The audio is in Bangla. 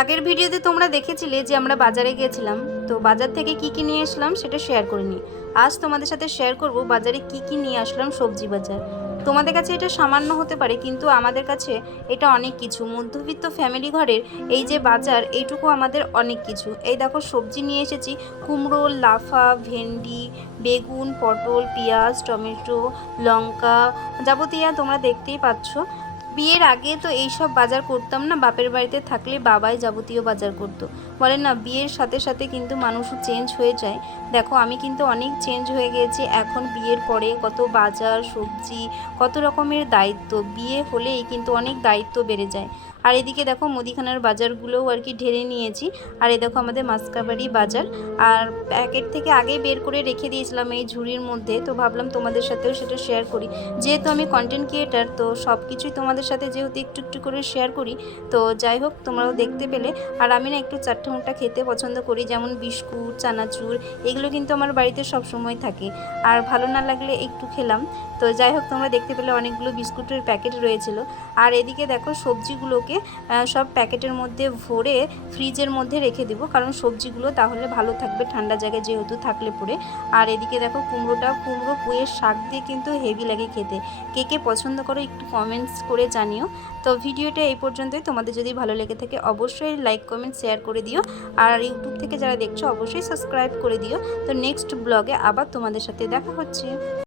আগের ভিডিওতে তোমরা দেখেছিলে যে আমরা বাজারে গিয়েছিলাম, তো বাজার থেকে কি কি নিয়ে আসলাম সেটা শেয়ার করিনি। আজ তোমাদের সাথে শেয়ার করব বাজারে কি কি নিয়ে আসলাম। সবজি বাজার তোমাদের কাছে এটা সামান্য হতে পারে, কিন্তু আমাদের কাছে এটা অনেক কিছু। মধ্যবিত্ত ফ্যামিলি ঘরের এই যে বাজার, এইটুকু আমাদের অনেক কিছু। এই দেখো সবজি নিয়ে এসেছি, কুমড়ো, লাফা, ভেন্ডি, বেগুন, পটল, পেঁয়াজ, টমেটো, লঙ্কা, যাবতীয় তোমরা দেখতেই পাচ্ছ। বিয়ের আগে তো এইসব বাজার করতাম না, বাপের বাড়িতে থাকলে বাবাই যাবতীয় বাজার করতো। বলে না, বিয়ের সাথে সাথে কিন্তু মানুষও চেঞ্জ হয়ে যায়। দেখো আমি কিন্তু অনেক চেঞ্জ হয়ে গেছি এখন বিয়ের পরে। কত বাজার, সবজি, কত রকমের দায়িত্ব, বিয়ে হলেই কিন্তু অনেক দায়িত্ব বেড়ে যায়। আর এদিকে দেখো মুদিখানার বাজারগুলোও আর কি ঢেলে নিয়েছি। আর এই দেখো আমাদের মাসকাবাড়ি বাজার। আর প্যাকেট থেকে আগেই বের করে রেখে দিয়েছিলাম এই ঝুড়ির মধ্যে, তো ভাবলাম তোমাদের সাথেও সেটা শেয়ার করি। যেহেতু আমি কন্টেন্ট ক্রিয়েটার, তো সব কিছুই তোমাদের সাথে যেহেতু একটু একটু করে শেয়ার করি, তো যাই হোক তোমরাও দেখতে পেলে। আর আমি না একটু চারটে মোটা খেতে পছন্দ করি, যেমন বিস্কুট, চানাচুর, এগুলো কিন্তু আমার বাড়িতে সব সময় থাকে। আর ভালো না লাগলে একটু খেলাম। তো যাই হোক তোমরা দেখতে পেলে অনেকগুলো বিস্কুটের প্যাকেট রয়েছিল। আর এদিকে দেখো সবজিগুলোকে সব প্যাকেটের মধ্যে ভরে ফ্রিজের মধ্যে রেখে দেবো, কারণ সবজিগুলো তাহলে ভালো থাকবে ঠান্ডা জায়গায় যেহেতু থাকলে পরে। আর এদিকে দেখো কুমড়ো পুঁয়ের শাক দিয়ে কিন্তু হেভি লাগে খেতে। কে কে পছন্দ করো একটু কমেন্টস করে জানিও। তো ভিডিওটা এই পর্যন্তই। তোমাদের যদি ভালো লেগে থাকে অবশ্যই লাইক, কমেন্ট, শেয়ার করে দিও। আর ইউটিউব থেকে যারা দেখছো অবশ্যই সাবস্ক্রাইব করে দিও। তো নেক্সট ব্লগে আবার তোমাদের সাথে দেখা হচ্ছে।